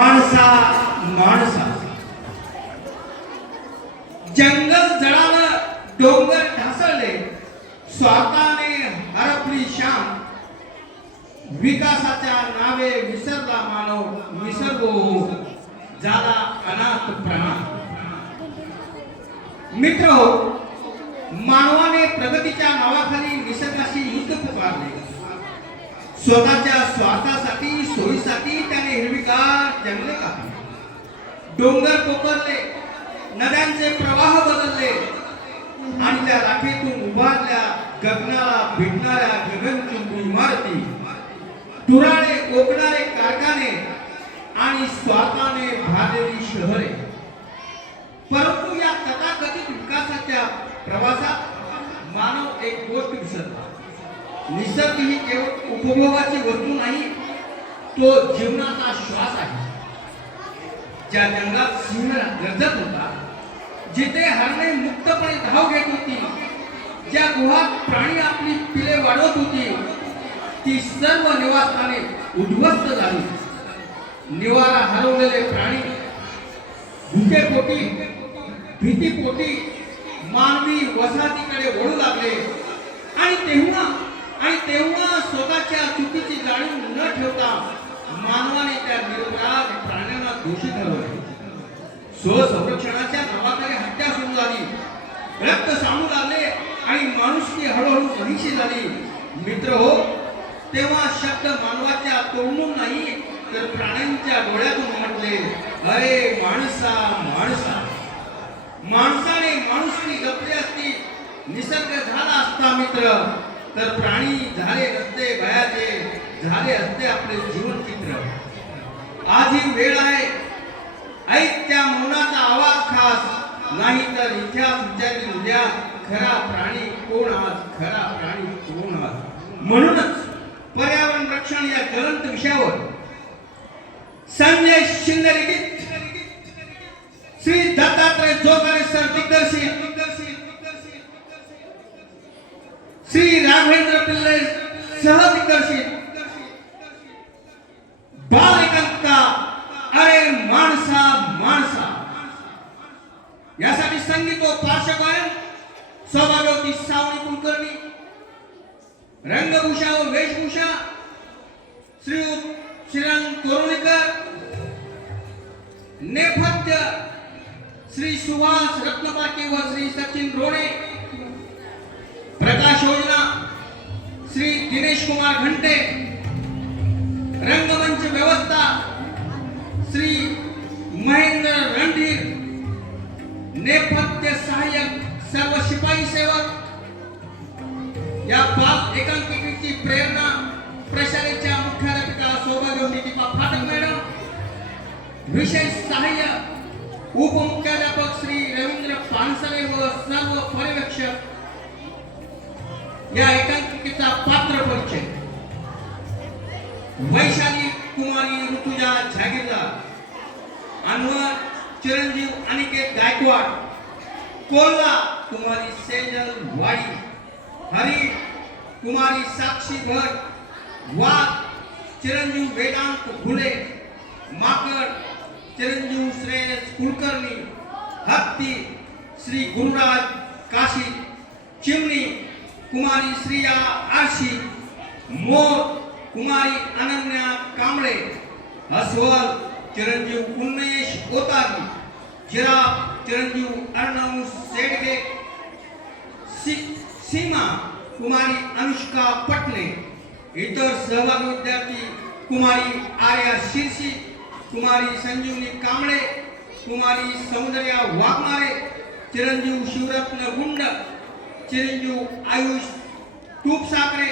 माणसा माणसा जंगल जळालं, डोंगर ढासळले, स्वार्थाने हरपली शान, विकासाच्या नावे विसरला मानव, विसरलो झाला अनाथ प्राण. मित्र, मानवाने प्रगतीच्या नावाखाली निसर्गाशी युद्ध पुकारले. स्वतःच्या स्वार्थासाठी, सोयीसाठी त्याने हिरवीगार जंगले कापली, डोंगर पोखरले, नद्यांचे प्रवाह बदलले आणि त्या राखेतून उभारल्या गगनाला भेटणाऱ्या गगनचुंबी इमारती, दुराळे ओकणारे कारखाने आणि स्वार्थाने भारलेली शहरे. परंतु या तथाकथित विकासाच्या प्रवासात मानव एक गोष्ट विसरला. निसर्ग ही केवळ उपभोगाची वस्तू नाही, तो जीवनाचा श्वास आहे. ज्या जंगलात सिंह गरजत होता, जिथे हरणे मुक्तपणे धाव घेत होती, ज्या गुहात प्राणी आपली पिले वाढवत होती, ती सर्व निवासस्थाने उद्ध्वस्त झाली. निवारा हरवलेले प्राणी भुकेपोटी, भीतीपोटी मानवी वसाहतीकडे वळू लागले आणि तेव्हा स्वतःच्या चुकीची जाणीव न ठेवता मानवाने त्या निरपराध प्राण्यांना दोषी ठरवले. स्वसंरक्षणाच्या नावाखाली हत्या सुरू झाली, रक्त सांडू लागले आणि माणुसकी हळूहळू नाहीशी झाली. मित्र हो, तेव्हा शब्द मानवाच्या तोंडून नाही तर प्राण्यांच्या डोळ्यातून म्हटले, अरे माणसा माणसा. माणसाने माणुसकी जपली असती, निसर्ग झाला असता मित्र, तर प्राणी झाले नसते भयाचे, झाले असते आपले जीवन चित्र. आज ही वेळ आहे, ऐक त्या मौनाचा आवाज खास, नाही तर इतिहास विचारी उद्या, खरा प्राणी कोण आज, खरा प्राणी कोण आज. म्हणूनच पर्यावरण रक्षण या ज्वलंत विषयावर संजय शिंदे लिखित, श्री दत्तात्रय जोगारे सर दिग्दर्शित, श्री राघवेंद्र पिल्ले सह दिग्दर्शित बाल एकांकिका अरे माणसा माणसा यासाठी संगीत व पार्श्वगायन सौभाग्यवती सावणी कुलकर्णी, रंगभूषा व वेशभूषा श्री श्रीरंग तोरणीकर, नेपथ्य श्री सुहास रत्नपाटी व श्री सचिन रोणे, प्रकाश योजना श्री दिनेश कुमार घंटे, रंगमंच व्यवस्था श्री महेंद्र रणधीर, नेपथ्य सहाय्यक सर्व शिपाई सेवक. या बाल एकांकिकेची प्रेरणा प्रशालेच्या मुख्याध्यापिका सौभाग्यवती दीपा फाटक मॅडम, विषय सहाय्य उपमुख्याध्यापक श्री रवींद्र पानसरे व सर्व पर्यवेक्षक. या एकांकिकेचा पात्र परिचय: वैशाली कुमारी ऋतुजा झागीरदार, अनवर चिरंजीव अनिकेत गायकवाड, कोल्हा कुमारी सेजल वाडी, हरी कुमारी साक्षी भट, वाघ चिरंजीव वेदांत घुले, माकड चिरंजीव श्रेयस कुलकर्णी, हत्ती श्री गुरुराज काशी, चिमणी कुमारी श्रिया आशी, मोर कुमारी अनन्या कांबळे, अस्वल चिरंजीव उन्मेष ओतारी, जिराफ चिरंजीव अर्णव सेडगे, सीमा कुमारी अनुष्का पटने. इतर सहभागी विद्यार्थी: कुमारी आर्या शिरसी, कुमारी संजीवनी कांबळे, कुमारी सौंदर्या वाघमारे, चिरंजीव शिवरत्न गुंड, चिरंजीव आयुष तूपसाकरे,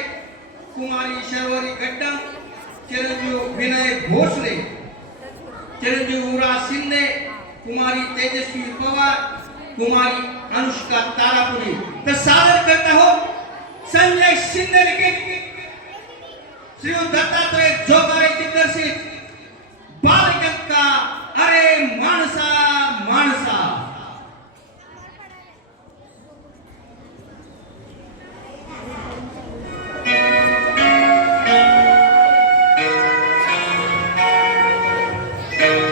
कुमारी शर्वरी गड्डम, चिरंजीव विनय भोसले, चिरंजीव युवराज शिंदे, कुमारी तेजस्वी पवार, कुमारी अनुष्का तारापुरी. तर सादर करता हो संजय शिंदे लिखित, श्री दत्तात्रय जोगारे दिग्दर्शित बाल एकांकिका अरे माणसा माणसा. Thank you.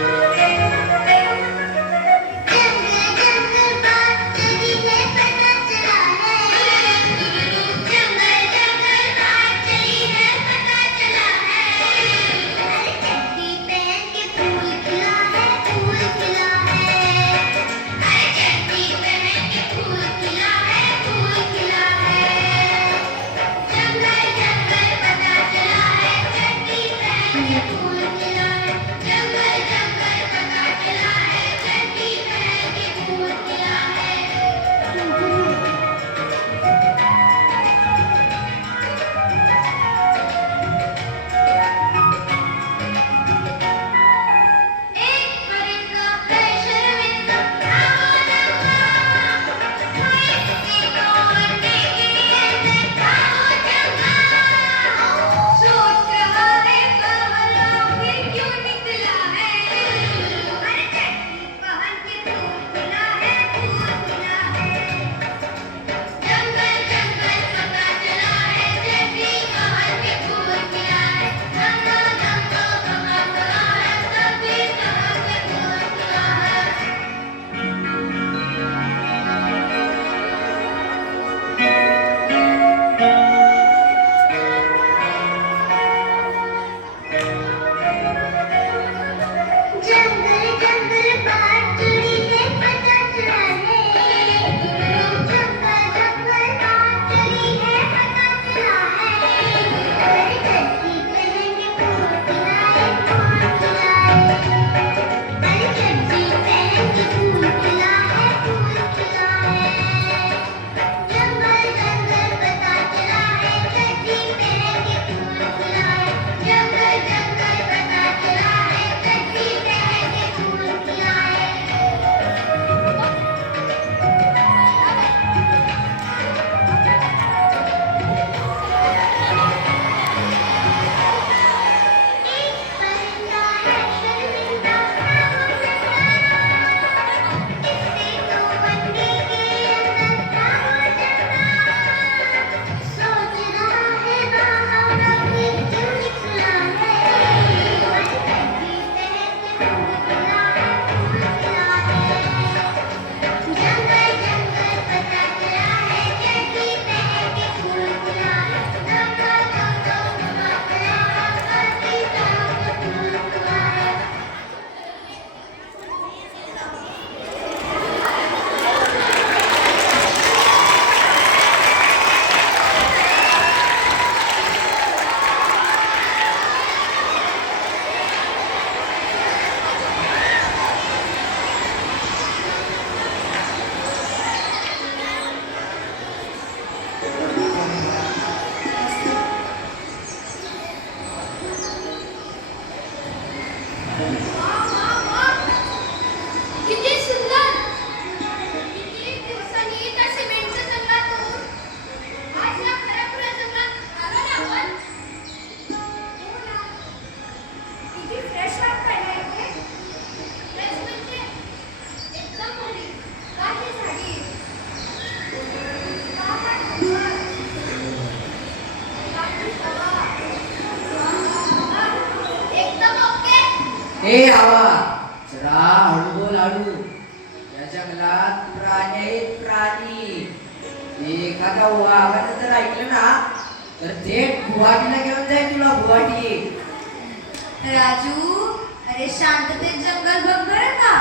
वाह, वाह, वाह. किती सुंदर. किती दिवसांनी त्या सिमेंटच्या जंगलातून आज या खऱ्या जंगलात आलो ना आपण. हो ना. किती फ्रेश वाटतंय ना इथे. फ्रेश म्हणजे एकदम भारी. काही झाडी. गावात डोंगर. गावाची हवा. एकदम ओके. हे आवा जरा हळू बोल हळू. या जंगलात प्राणी आहेत प्राणी. एखादा वाघानं जर ऐकलं ना तर थेट गुवाहाटीला घेऊन जाईल तुला गुवाहाटी. राजू, अरे शांततेत जंगल बघ बरं का.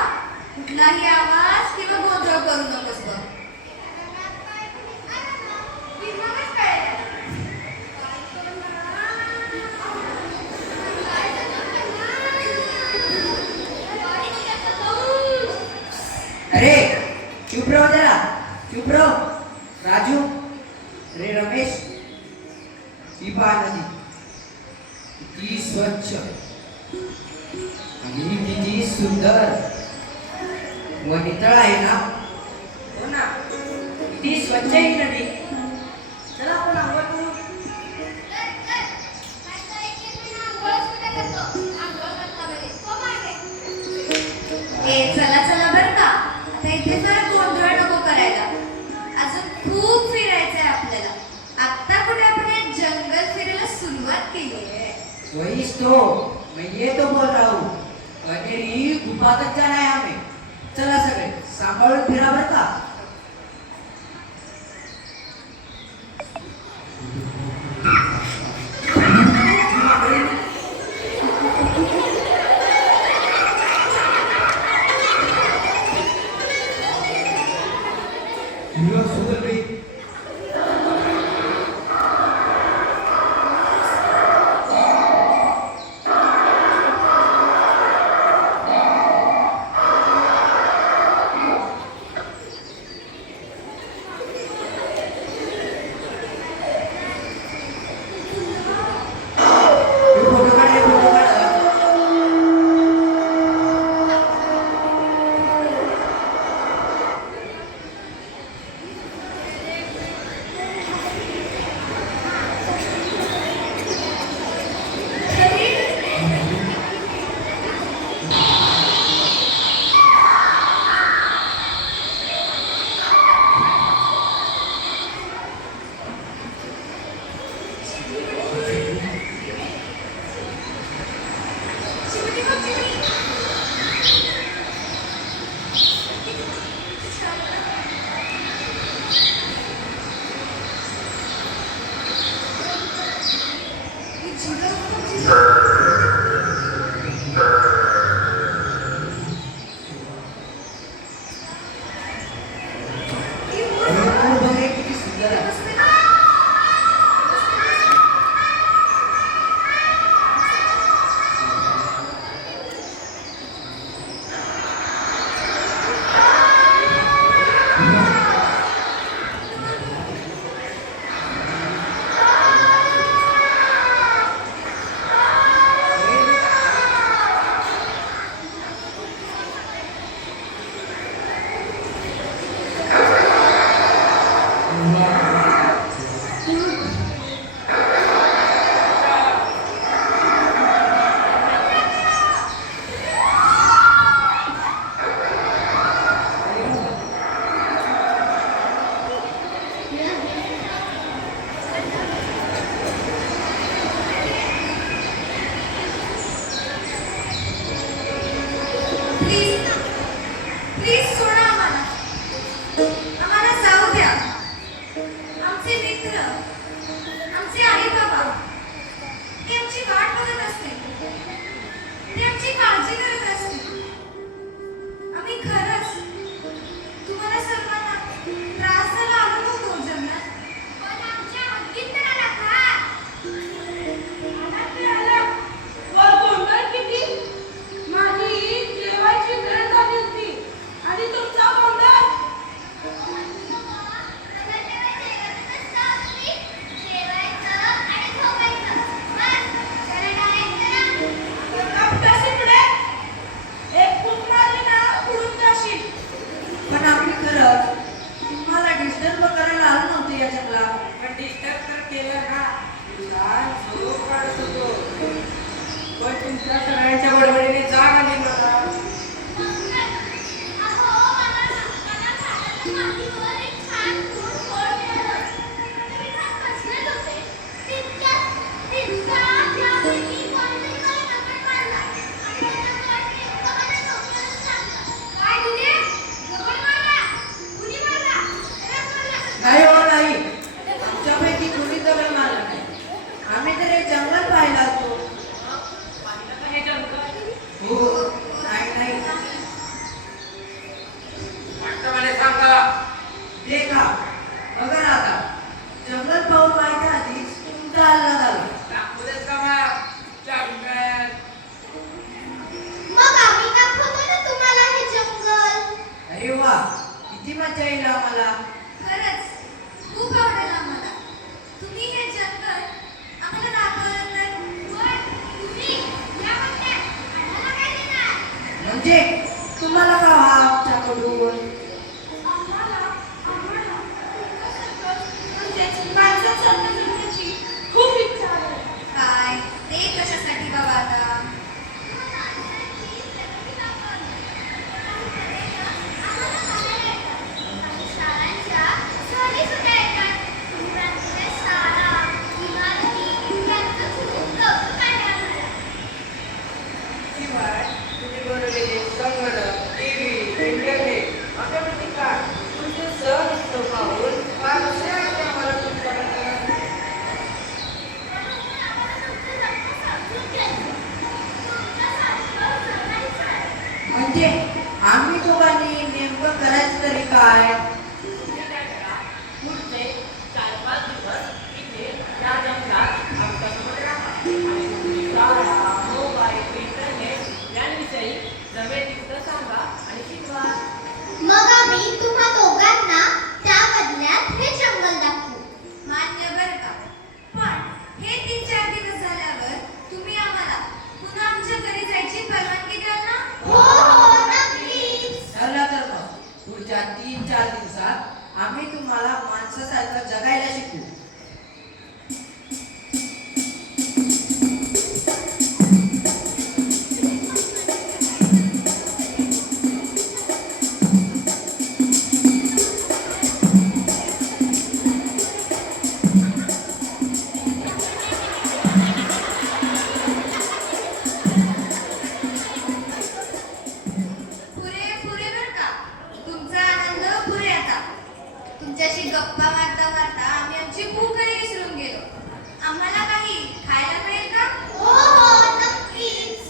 कुठलाही आवाज किंवा गोंधळ करू नकोस बघ. अरे चुप रहो जरा चुप रहो. राजू अरे रमेश ही पहा नदी किती स्वच्छ आणि किती सुंदर व नितळ आहे ना. हो ना किती स्वच्छ आहे ही नदी. चला आपण आंघोळ करू. चला चला बरं का. आता इथे जरा गोंधळ नको करायला. अजून खूप फिरायचंय आपल्याला. आता कुठे आपण हे जंगल फिरायला सुरुवात केली आहे. वहीच तो मैं ये तो बोल रहा हूँ. अनेरी गुफा तक जाना है हमें. चला सगळे सांभाळून फिरा बरं का. अरे वा, किती मजा येईल आम्हाला. खरंच खूप आवडेल आम्हाला. तुम्ही हे जंगल आम्हाला दाखवलं तर. पण तुम्ही या म्हणण्यात आम्हाला काय देणार? म्हणजे तुम्हाला का हा आमच्याकडून? आम्हाला माणसासारखं जगण्याची खूप इच्छा आहे. काय ते कशासाठी बाबा आता? शिवाय तुम्ही बनवलेले संगणक, टीव्ही, इंटरनेट, ऑटोमॅटिक कार तुमचे सहज उत्सव पाहून फार असे आहे आम्हाला तुमच्याकडे. म्हणजे आम्ही दोघांनी नेमकं करायचं तरी काय? पुढचे 4-5 दिवस इथे या जंगलात आमच्यासोबत राहा आणि तुम्ही शाळा, मोबाईल, इंटरनेट यांविषयी जमेल तितकं सांगा आणि शिकवा. मग आम्ही तुम्हा दोघांना त्या बदल्यात हे जंगल दाखवू. मान्य बरं का? पण हे 3-4 दिवस झाल्यावर तुम्ही आम्हाला पुन्हा आमच्या घरी जायची परवानगी द्याल ना? हो हो नक्कीच. ठरलं तर मग पुढच्या 3-4 दिवसात आम्ही तुम्हाला माणसासारखं जगायला शिकू. पुरे पुरे बरं का? तुमचा आनंद पुरे आता. तुमच्याशी गप्पा मारता मारता आम्ही आमची भूकही विसरून गेलो. आम्हाला काही खायला मिळेल का? हो हो नक्कीच.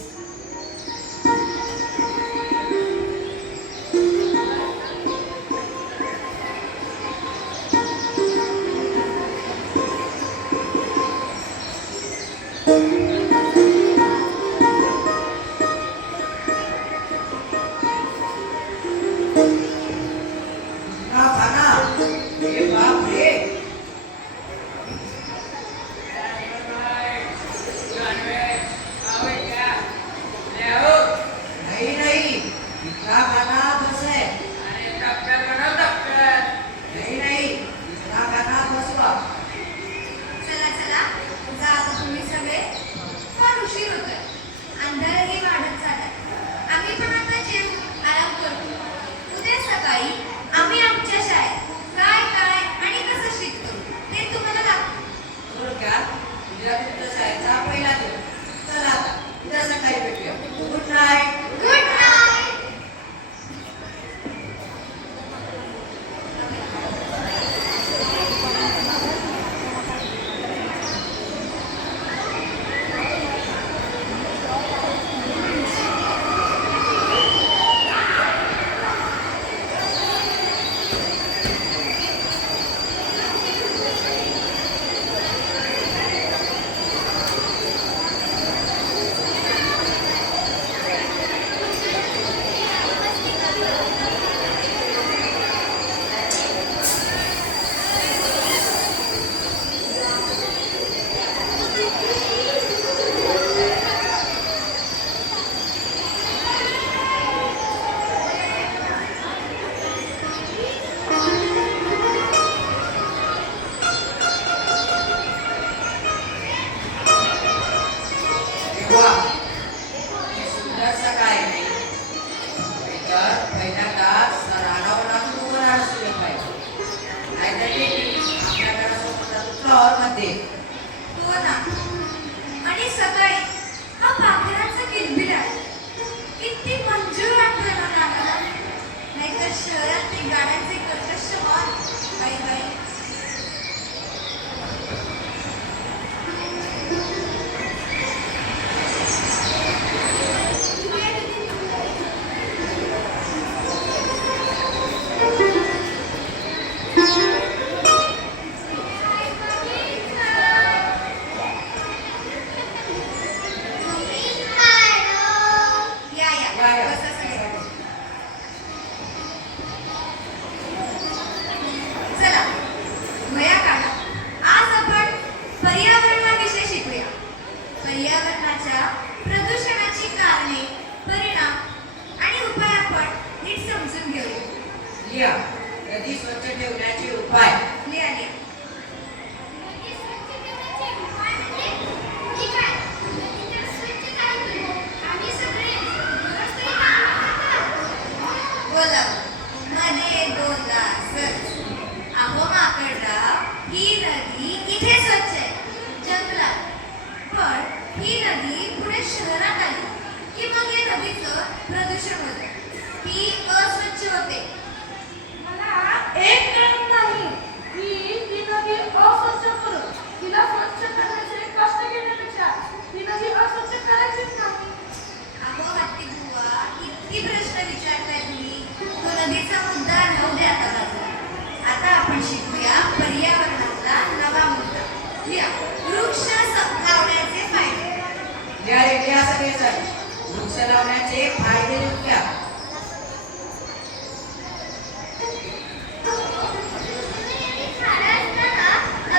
ना खाना. हे बाप रे. नाही नाही, इथला खाना बस आहे. नाही नाही, इथला खाना बसवा. चला चला जा आता तुम्ही सगळे. फार उशीर होतोय. अंधारही वाढत चाललाय. आम्ही पण आता जेवून आराम करतो. उद्या सकाळी आम्ही आमच्या शाळेत काय काय आणि कसं शिकतो ते तुम्हाला दाखवू. थोडक्यात उद्या तुमच्या शाळेचा पहिला दिवस. चला आता उद्या सकाळी भेटूया. Good night. Good night. वा, किती सुंदर सकाळ आहे. तर पहिल्यांदा रानावनातून उभं राहणं सुरू पाहिजे. नाहीतर ते आपल्या घरासमोर फ्लॉवरमध्ये. हो ना. आणि सकाळी हा पाखरांचा किलबिलाट किती मंजूर वाटतोय ना कानाला. नाहीतर शहरात ते गाड्यांचे कर्कश हॉर्न. बाई बाई. या या या, या. बसा सगळे. लिहा नदी स्वच्छ ठेवण्याचे उपाय. लिहा लिहा. नदी स्वच्छ ठेवण्याचे उपाय म्हणजे ही काय? नदी तर स्वच्छ करायची. आम्ही सगळे दररोज तरी काम करतात. बोला मध्ये बोला सच. अहो माकडराव, ही नदी इथे स्वच्छ आहे जंगलात, पण ही नदी पुढे शहरात आली की मग या नदीचं प्रदूषण होतं, ती अस्वच्छ होते. मला एक कळत नाही की ती नदी अस्वच्छ करून तिला स्वच्छ करण्याचे कष्ट घेण्यापेक्षा ती नदी अस्वच्छ करायचीच नाही. अहो हत्ती बुवा, किती प्रश्न विचारताय तुम्ही. तो नदीचा मुद्दा राहू द्या आता बाजूला. आता आपण शिकूया पर्यावरणातला नवा मुद्दा. लिहा वृक्ष लावण्याचे फायदे. लिहा रे लिहा सगळे सर. वृक्ष लावण्याचे फायदे लिहून घ्या. एवढी झाडं असताना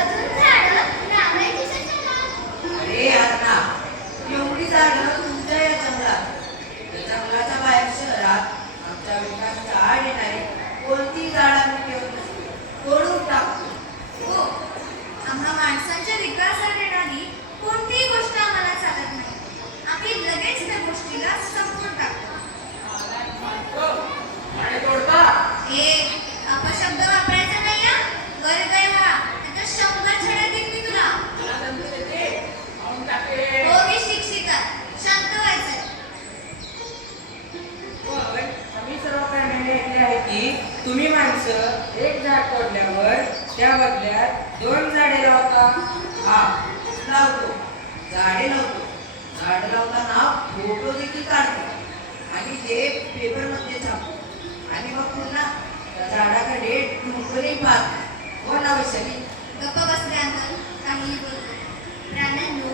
अजून झाडं लावायची कशाला? अरे हरणा, एवढी झाडं तुमच्या या जंगलात, त्या जंगलाच्या बाहेर शहरात आमच्या विकासाच्या आड येणारी कोणती झाड आम्ही ठेवत नसतो, तोडून टाकतो. हो, आम्हा माणसांच्या विकासात येणारी कोणतीही गोष्ट आम्हाला चालत नाही. आम्ही लगेच त्या गोष्टीला संपवून टाकतो. आणि तोडता ए, अपशब्द वापरायचा नाही हा. वर्ग आहे हा. नाहीतर 100 छड्या देईन मी तुला. मला दंड देते खाऊन टाके. हो, मी शिक्षिका. शांत व्हायचंय. पण आम्ही सर्व प्राण्यांनी ऐकले आहे की तुम्ही माणसं एक झाड तोडल्यावर त्या बदल्यात 2 झाडे लावता. हा लावतो, झाडे लावतो. झाड लावताना फोटो देखील काढतो आणि ते पेपरमध्ये छापतो आणि मग पुन्हा त्या झाडाकडे टुंकूनही पाहतो. हो ना वैशाली? गप्प बसले अंकल, काहीही बोलतो. प्राण्यांनो,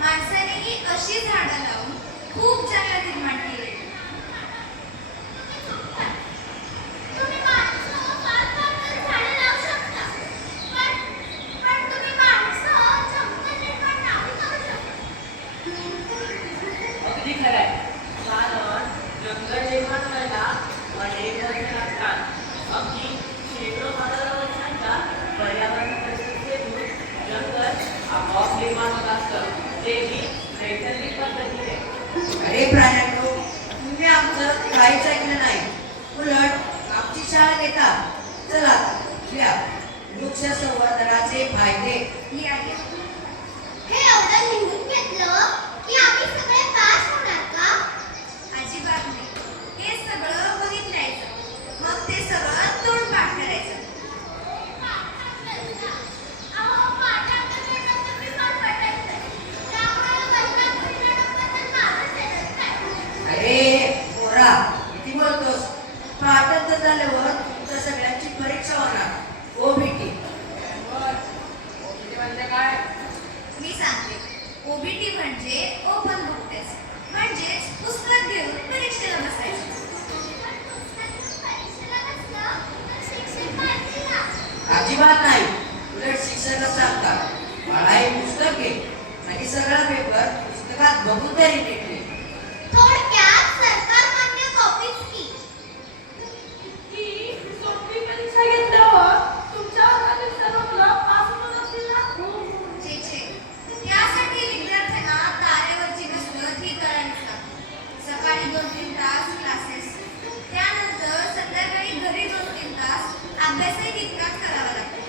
माणसानेही अशी झाडं लावून खूप जागा निर्माण केली. तुम्ही माणसं फार फार तर झाडं लावू शकता. पण तुम्ही माणसं जंगल निर्माण नाही करू शकत. अगदी खरंय. कारण जंगल निर्माण व्हायला अनेक वर्ष लागतात. अगदी शेकडो हजारो वर्षांच्या पर्यावरण परिस्थितीतून जंगल आपोआप निर्माण होत असतं, तेही नैसर्गिक पद्धतीने. अरे प्राण्यांनो, तुम्ही आमचं काहीच ऐकलं नाही. उलट आमची शाळा घेता. चला लिहा वृक्ष संवर्धनाचे फायदे. लिहा लिहा. हे एवढं लिहून घेतलं की आम्ही सगळे पास होणार का? अजिबात नाही. हे सगळं बघित लिहायचं. मग ते सगळं तोंडपाठ करायचं. अहो, पाठांतर करणं तर मी फार पटायचंय. त्यामुळे वर्गात फिरण्याबद्दल माझं चॅनल काय? अरे पोरा, किती बोलतोस? पाठांतर झाल्यावर तुमच्या सगळ्यांची परीक्षा होणार, ओबीटी. किती म्हणजे काय? मी सांगते. ओबीटी म्हणजे ओपन बुक टेस्ट. म्हणजेच पुस्तक घेऊन परीक्षेला बसायचं. परीक्षेला बसलं तर शिक्षक मारतील ना. अजिबात नाही. उलट शिक्षकच सांगतात, मला हे पुस्तक घे आणि सगळा पेपर पुस्तकात बघून तरी नीट लिह. थोडक्यात सरकार मान्य कॉपीच की. की सोपी परीक्षा घेतल्यावर तुमच्या वर्गातील सर्व मुलं पास होत असतील ना? छे छे. त्यासाठी विद्यार्थ्यांना तारेवरची कसरत ही करावीच लागते. सकाळी 2-3 तास क्लासेस, त्यानंतर संध्याकाळी घरी 2-3 तास अभ्यासही तितकाच करावा लागतो.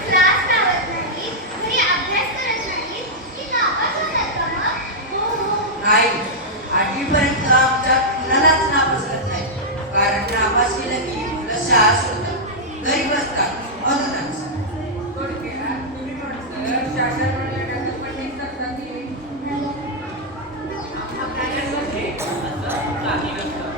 क्लास लावत नाही, घरी अभ्यास करत नाही की नापास होणार का मग? नाही, 8वी पर्यंत आमच्यात कुणालाच नापास करत नाही. कारण नापास केलं की मुलं शाळा सोडतात, घरी बसतात. म्हणूनच थोडक्यात तुम्ही माणसं शासन बनवण्याचं पंडित असता की आम्हा प्राण्यांमध्ये असं काही नसतं.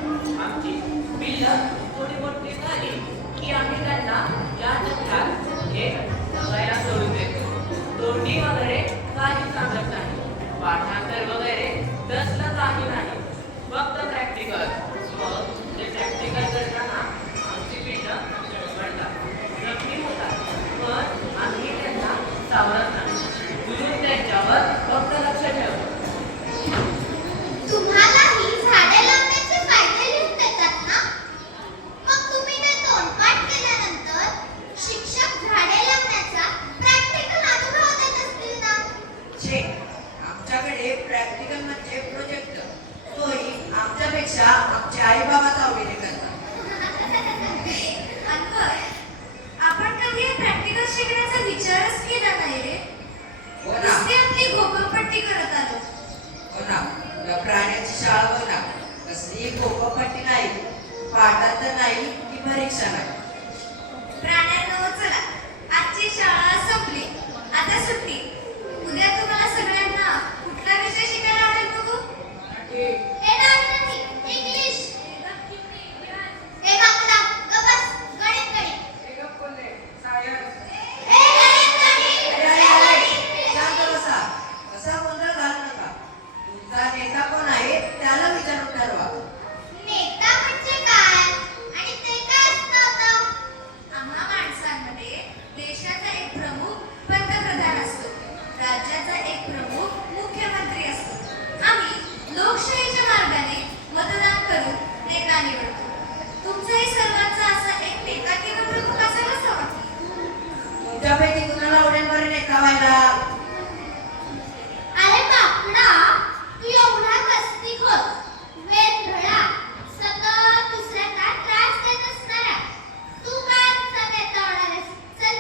आमच्याकडे प्रॅक्टिकल म्हणजे प्रोजेक्ट, तोही आमच्यापेक्षा आमचे आई बाबा आवडीने करतात. अनवर, आपण कधी प्रॅक्टिकल शिकण्याचा विचारच केला नाही रे. हो ना, नुसती आपली घोकंपट्टी करत आलो. हो ना. या प्राण्याची शाळा बघ ना, कसली गोपापट्टी नाही, पाठांत नाही की परीक्षा नाही. प्राण्यांनो, चला, आजची शाळा संपली, आता सुट्टी. उद्या तुम्हाला सगळ्यांना कुठला विषय शिकायला आवडेल बघू? हे नाही, इंग्लिश. हे बाकडा, गं बस, गणित गणित. हे गप्प बोलले, सायन्स. हे गणित अरे, अरे, गणित. अरे, शांत बसा. कसा गोंधळ घालू नका. तुमचा नेता कोण आहे त्याला विचारून ठरवा. नेता म्हणजे काय? आणि ते काय असतं आता? आम्हा माणसांमध्ये देशाचा एक प्रमुख पंतप्रधान असतो, राज्याचा एक प्रमुख मुख्यमंत्री असतो. आम्ही लोकशाहीच्या मार्गाने मतदान करून नेता निवडतो. तुमचाही सर्वांचा असा एक नेता किंवा प्रमुख असायलाच हवा. तुमच्यापैकी कुणाला आवडेल बरं नेता व्हायला? अरे बापडा, तू एवढा मस्तीखोर, वेंधळा, सतत दुसऱ्यांना त्रास देत असणारा, तू काय आमचा नेता होणार आहेस? चल.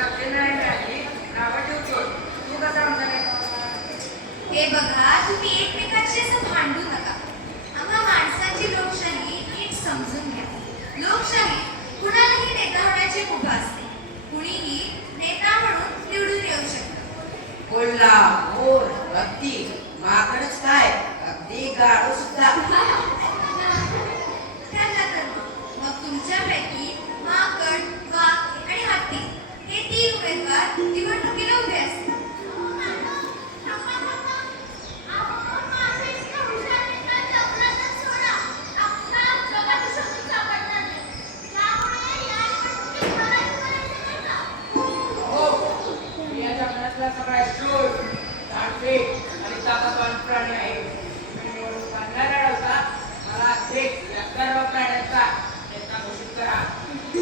आपले नाही मिळाली, नावं ठेवतो. तू कसा आमचा नेता होणार? हे बघा, तुम्ही एकमेकांशी असं भांडू नका. आम्हा माणसाची लोकशाही नीट समजून घ्या. लोकशाही कुणालाही नेता होण्याची मुभा असते. कुणीही नेता म्हणून निवडून येऊ शकतं. कोल्हा, मोर, हत्ती, माकडच काय, अगदी गाढव सुद्धा. ठरलं तर मग तुमच्यापैकी माकड, वाघ आणि हत्ती हे 3 उमेदवार निवडणुकीला उभे असतील. हो, या जंगलातला सगळा शूर, धाडसी आणि ताकदवान प्राणी आहे. तुम्ही निवडणुकांना लढवता, मला थेट या सर्व प्राण्यांचा नेता घोषित करा.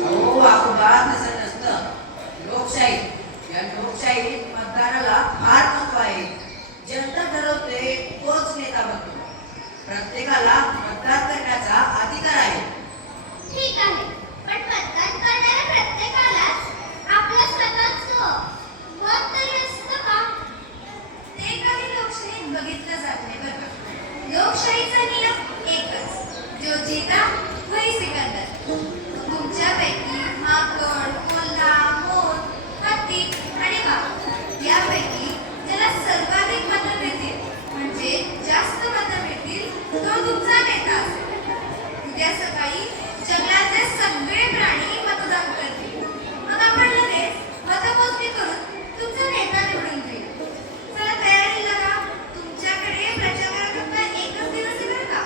अहो आजोबा, तसं नसतं. लोकशाही, या लोकशाहीत मतदानाला फार महत्व आहे. जनता ठरवते तोच नेता बनतो. प्रत्येकाला मतदान करण्याचा अधिकार आहे. ठीक आहे, पण मतदान करणाऱ्या प्रत्येकालाच आपलं स्वतःचं मत तरी असतं का? ते काही लोकशाहीत बघितलं जात नाही बरं का. लोकशाहीचा नियम एकच, जो जीता वही सिकंदर. तुमच्यापैकी माकड, कोल्हा, मोर, हत्ती आणि वाघ यापैकी ज्याला सर्वाधिक मतं मिळतील, म्हणजे जास्त मतं मिळतील, तो तुमचा नेता असेल. उद्या सकाळी जंगलातले सगळे प्राणी मतदान करतील. मग आपण लगेच मतमोजणी करून तुमचा नेता निवडून घेऊ. चला, तयारी करा. तुमच्याकडे प्रचाराला फक्त एकच दिवस आहे बरं का.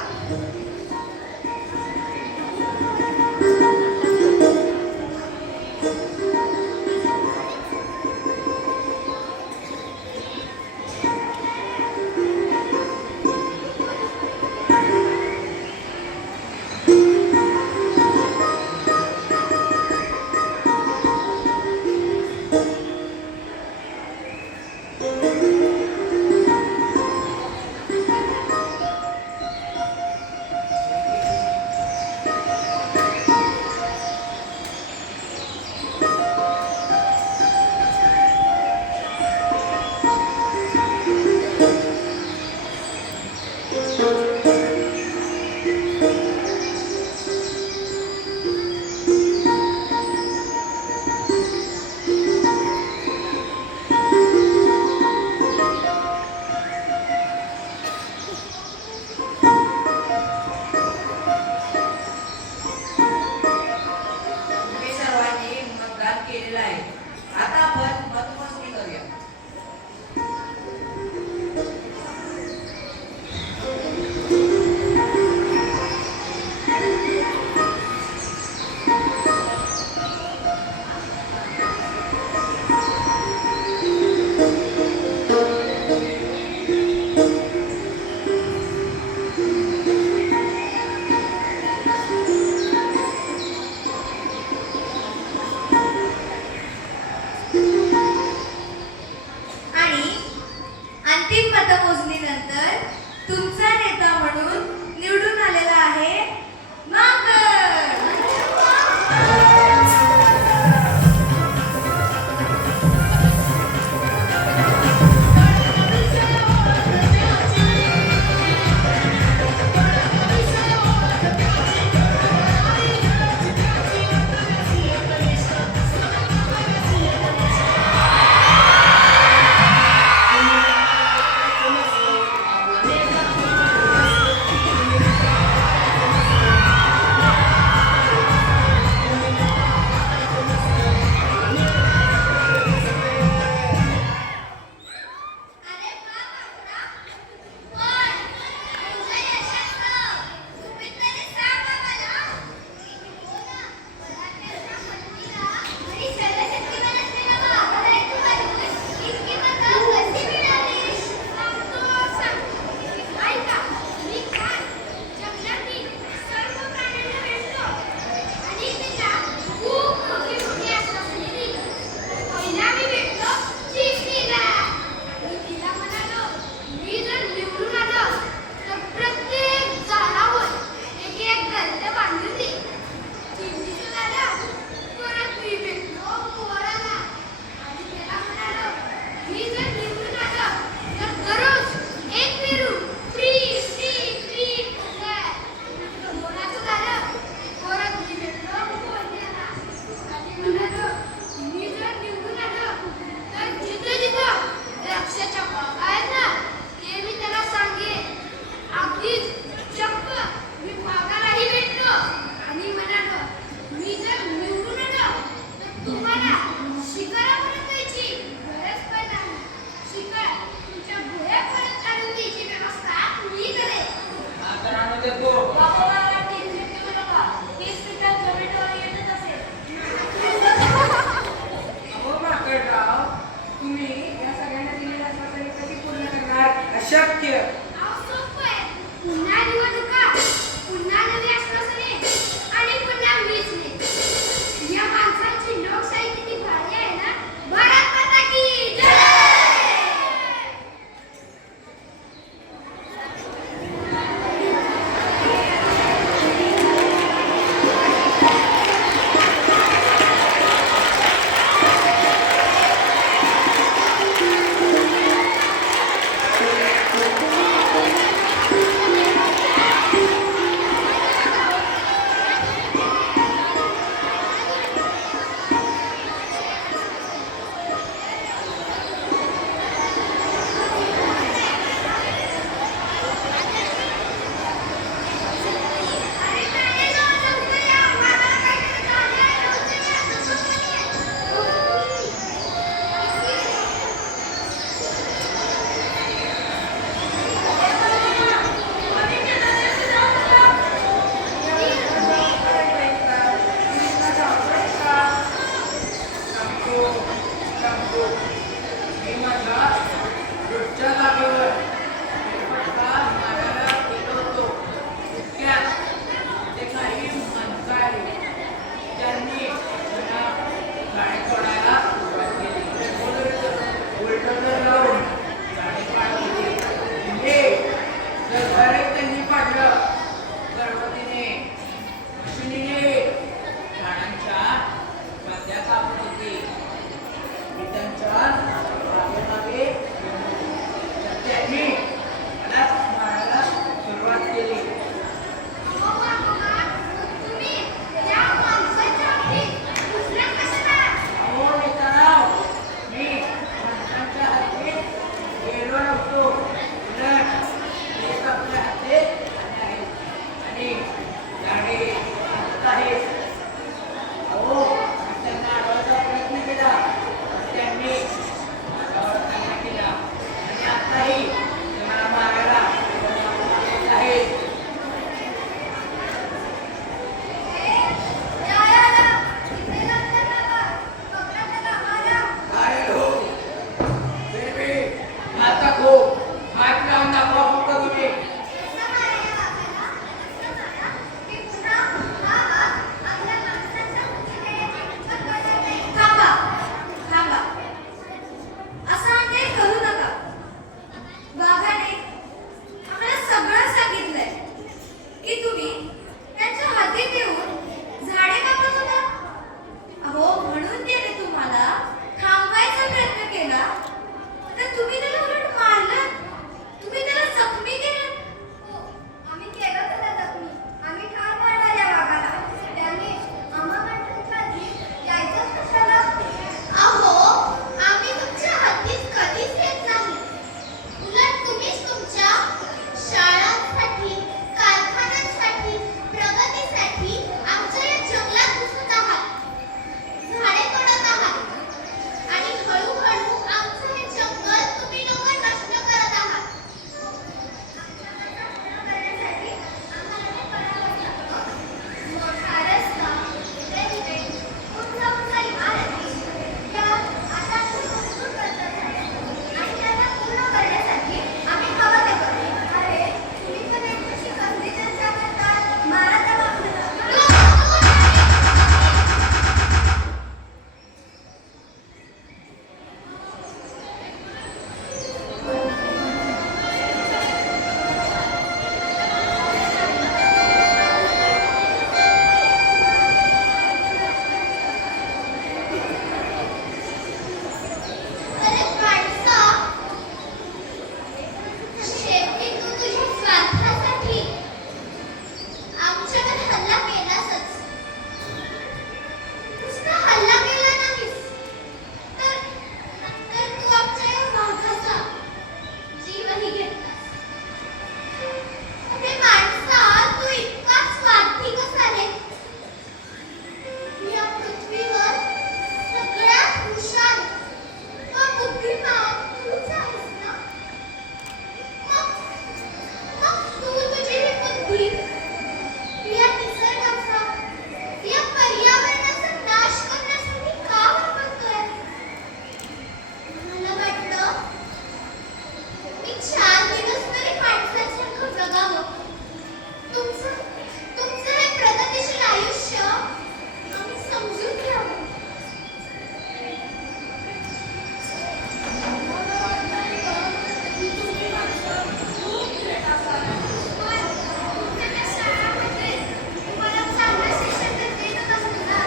आश्वासन देतो. बाबा मला वाटते इथे ठेवू नका. 30 मिनिटात झोमॅटोवर येतच असेल. अहो माकडराव, तुम्ही या सगळ्यांना दिलेल्या आश्वासने कधी पूर्ण करणार? अशक्य. अहो, सोपं आहे. पुन्हा निवडणुका, पुन्हा नवी आश्वासने आणि पुन्हा मीच नाही. या माणसांची लोकशाही किती भारी आहे ना. भारत माता की जय. मी या निसर्गाचा, या पर्यावरणाचा नाश करण्यासाठी का वापरतोय? मला वाटलं मी 4 दिवस तरी माणसासारखं जगावं. तुमचं हे प्रगतिशील आयुष्य आम्ही समजून घ्यावं. मला वाटतं की तुम्ही माणसं खूप great असाल. पण तुमच्या शाळामध्ये तुम्हाला चांगलं शिक्षण तर देतच असतं ना.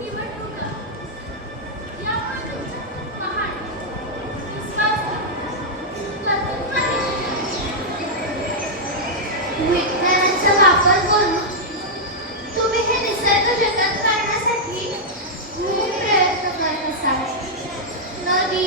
निवडणुका यामुळे तुमच्या महान विज्ञानाचा वापर करून तुम्ही हे निसर्ग जतन करण्यासाठी खूप प्रयत्न करत असाल. नदी